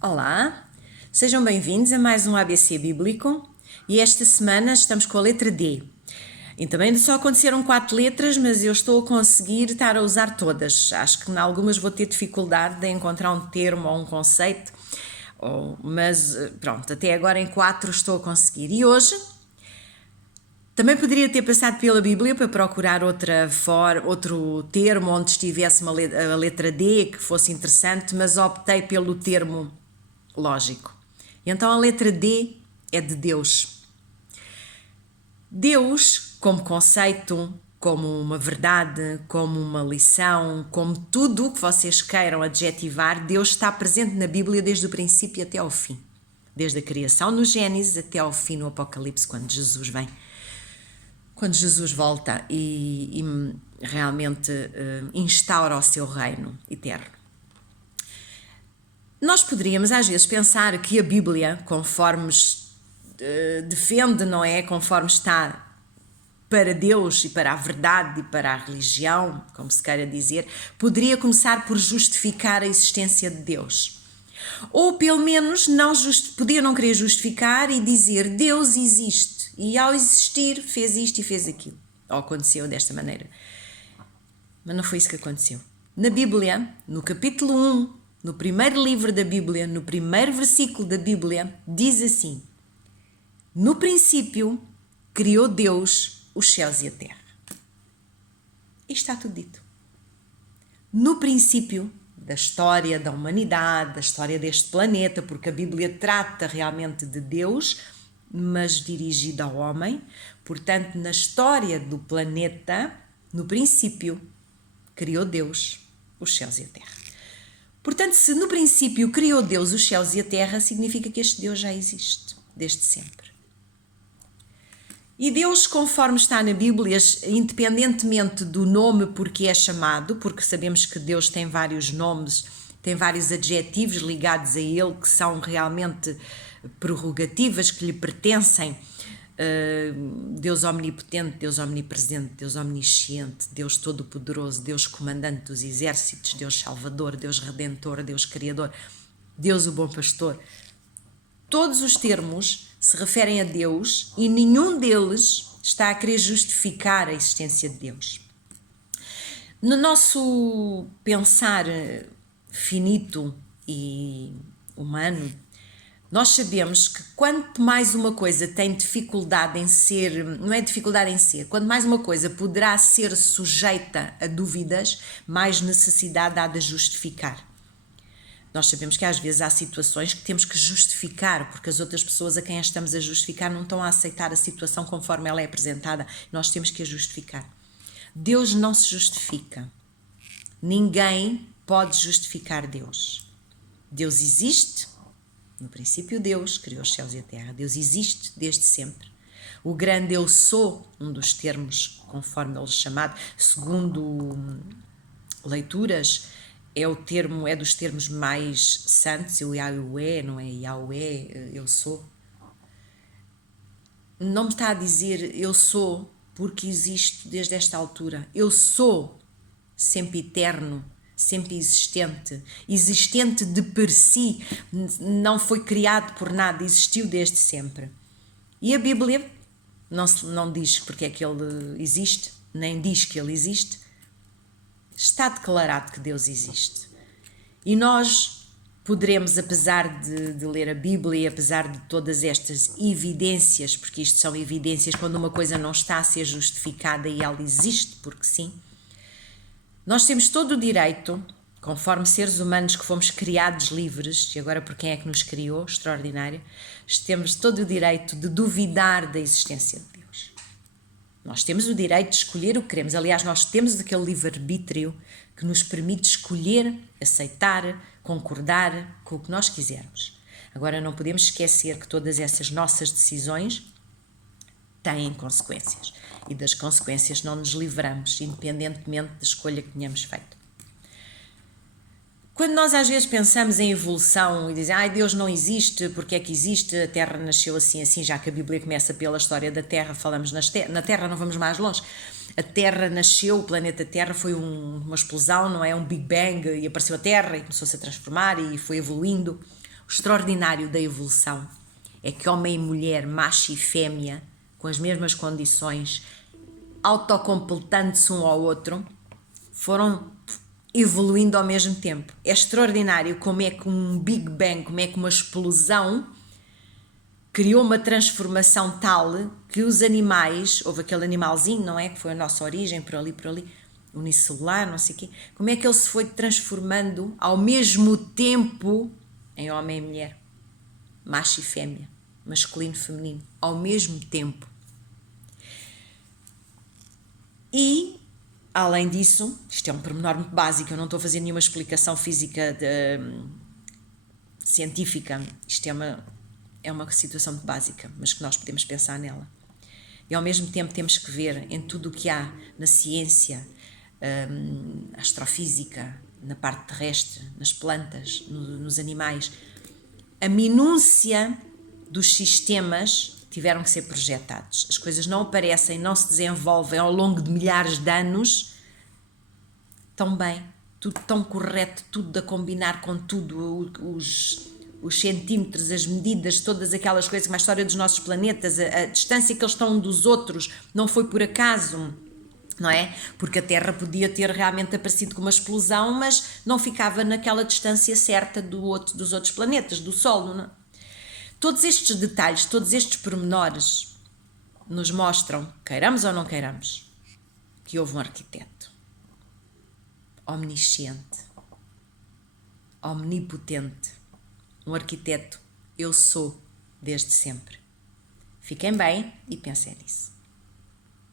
Olá, sejam bem-vindos a mais um ABC Bíblico e esta semana estamos com a letra D. E também só aconteceram 4 letras, mas eu estou a conseguir estar a usar todas. Acho que em algumas vou ter dificuldade de encontrar um termo ou um conceito, mas pronto, até agora em 4 estou a conseguir. E hoje também poderia ter passado pela Bíblia para procurar outro termo onde estivesse a letra D que fosse interessante, mas optei pelo termo lógico. E então a letra D é de Deus. Deus, como conceito, como uma verdade, como uma lição, como tudo o que vocês queiram adjetivar, Deus está presente na Bíblia desde o princípio até ao fim. Desde a criação no Gênesis até ao fim no Apocalipse, quando Jesus vem. Quando Jesus volta e realmente instaura o seu reino eterno. Nós poderíamos às vezes pensar que a Bíblia, conforme defende, não é? Conforme está para Deus e para a verdade e para a religião, como se queira dizer, poderia começar por justificar a existência de Deus. Ou pelo menos podia não querer justificar e dizer Deus existe e ao existir fez isto e fez aquilo. Ou aconteceu desta maneira. Mas não foi isso que aconteceu. Na Bíblia, no capítulo 1, no primeiro livro da Bíblia, no primeiro versículo da Bíblia, diz assim: no princípio criou Deus os céus e a terra. E está tudo dito. No princípio da história da humanidade, da história deste planeta, porque a Bíblia trata realmente de Deus, mas dirigida ao homem. Portanto, na história do planeta, no princípio, criou Deus os céus e a terra. Portanto, se no princípio criou Deus os céus e a terra, significa que este Deus já existe, desde sempre. E Deus, conforme está na Bíblia, independentemente do nome por que é chamado, porque sabemos que Deus tem vários nomes, tem vários adjetivos ligados a Ele, que são realmente prerrogativas que lhe pertencem, Deus omnipotente, Deus omnipresente, Deus omnisciente, Deus todo-poderoso, Deus comandante dos exércitos, Deus salvador, Deus redentor, Deus criador, Deus o bom pastor. Todos os termos se referem a Deus e nenhum deles está a querer justificar a existência de Deus. No nosso pensar finito e humano, nós sabemos que quanto mais uma coisa tem dificuldade em ser, não é dificuldade em ser, quanto mais uma coisa poderá ser sujeita a dúvidas, mais necessidade há de justificar. Nós sabemos que às vezes há situações que temos que justificar, porque as outras pessoas a quem estamos a justificar não estão a aceitar a situação conforme ela é apresentada, nós temos que a justificar. Deus não se justifica. Ninguém pode justificar Deus. Deus existe. No princípio Deus criou os céus e a terra. Deus existe desde sempre. O grande eu sou, um dos termos conforme ele é chamado, segundo leituras, é dos termos mais santos, o Yahweh, não é Yahweh, eu sou. Não me está a dizer eu sou porque existo desde esta altura. Eu sou sempre eterno, sempre existente, existente de per si, não foi criado por nada, existiu desde sempre. E a Bíblia não diz porque é que ele existe, nem diz que ele existe, está declarado que Deus existe. E nós poderemos, apesar de ler a Bíblia, apesar de todas estas evidências, porque isto são evidências quando uma coisa não está a ser justificada e ela existe porque sim, nós temos todo o direito, conforme seres humanos que fomos criados livres, e agora por quem é que nos criou, extraordinário, temos todo o direito de duvidar da existência de Deus. Nós temos o direito de escolher o que queremos. Aliás, nós temos aquele livre-arbítrio que nos permite escolher, aceitar, concordar com o que nós quisermos. Agora, não podemos esquecer que todas essas nossas decisões têm consequências. E das consequências não nos livramos, independentemente da escolha que tenhamos feito. Quando nós às vezes pensamos em evolução e dizem, Deus não existe, porque é que existe, a Terra nasceu assim, já que a Bíblia começa pela história da Terra, falamos na Terra, não vamos mais longe. A Terra nasceu, o planeta Terra foi uma explosão, não é? Um Big Bang, e apareceu a Terra e começou-se a transformar e foi evoluindo. O extraordinário da evolução é que homem e mulher, macho e fêmea, com as mesmas condições, autocompletando-se um ao outro, foram evoluindo ao mesmo tempo. É extraordinário como é que um Big Bang, como é que uma explosão criou uma transformação tal que os animais, houve aquele animalzinho, não é? Que foi a nossa origem, por ali, unicelular, não sei o quê. Como é que ele se foi transformando ao mesmo tempo em homem e mulher, macho e fêmea, masculino e feminino, ao mesmo tempo. E, além disso, isto é um pormenor muito básico, eu não estou a fazer nenhuma explicação física científica, isto é uma situação muito básica, mas que nós podemos pensar nela. E ao mesmo tempo temos que ver em tudo o que há na ciência, astrofísica, na parte terrestre, nas plantas, nos animais, a minúcia dos sistemas tiveram que ser projetados. As coisas não aparecem, não se desenvolvem ao longo de milhares de anos tão bem, tudo tão correto, tudo a combinar com tudo, os centímetros, as medidas, todas aquelas coisas, como a história dos nossos planetas, a distância que eles estão um dos outros, não foi por acaso, não é? Porque a Terra podia ter realmente aparecido com uma explosão, mas não ficava naquela distância certa dos outros planetas, do Sol, não é? Todos estes detalhes, todos estes pormenores nos mostram, queiramos ou não queiramos, que houve um arquiteto omnisciente, omnipotente, um arquiteto, eu sou, desde sempre. Fiquem bem e pensem nisso.